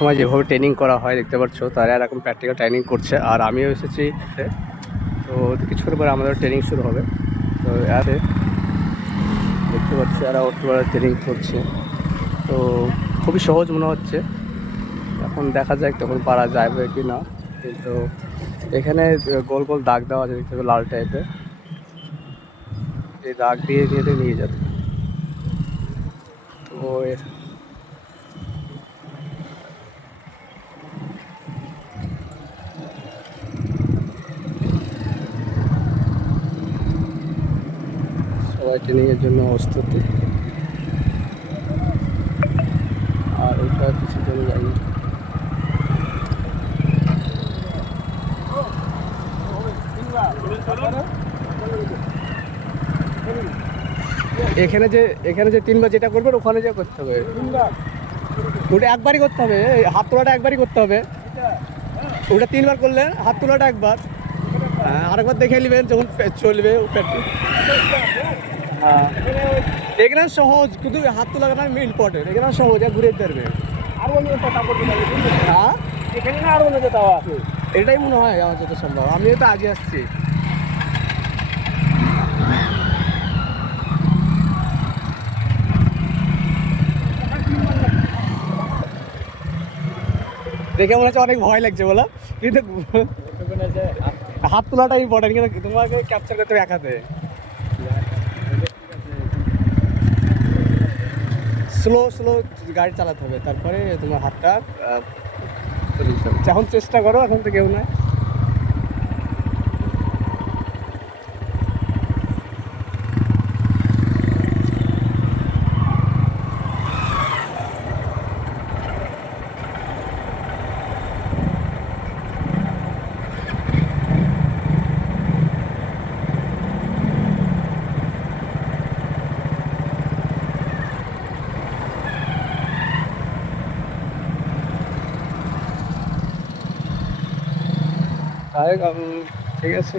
সময় যেভাবে ট্রেনিং করা হয় দেখতে পাচ্ছ, তারা এরকম প্র্যাকটিক্যাল ট্রেনিং করছে। আর আমিও এসেছি, তো কিছুক্ষণ পরে আমাদের ট্রেনিং শুরু হবে। তো এতে দেখতে পাচ্ছি এরা ওরা ট্রেনিং করছে। তো খুবই সহজ মনে হচ্ছে, এখন দেখা যাক তখন পারা যাবে কি না। কিন্তু এখানে গোল গোল দাগ দেওয়া আছে দেখতে পাবে, লাল টাইপের, এই দাগ দিয়ে নিয়ে যাবে। তো সবাই ট্রেনিংয়ের জন্য প্রস্তুতি। আর ওইটা কিছু জন যায়নি। এখানে যে তিনবার যেটা করবে ওখানে যা করতে হবে, ওটা একবারই করতে হবে। হাত তোলাটা একবারই করতে হবে। ওটা তিনবার করলে হাত তোলাটা একবার, হ্যাঁ আরেকবার দেখে নেবেন যখন চলবে হ্যাঁ। এখানে সহজ, কিন্তু হাত তোলা ইম্পর্টেন্ট। এখানে সহজ, ঘুরে পারবে। হ্যাঁ এখানে না, আরো আছে, এটাই মনে হয় আমার যত সম্ভব। আমিও তো আজকে আসছি। দেখে মনে হচ্ছে অনেক ভয় লাগছে বলো, কিন্তু হাত তোলাটা ইম্পর্টেন্ট, কিন্তু তোমাকে ক্যাপচার করতে হবে এক হাতে। স্লো স্লো গাড়ি চালাতে হবে, তারপরে তোমার হাতটা এখন চেষ্টা করো, এখন তো কেউ নয়। ঠিক আছে।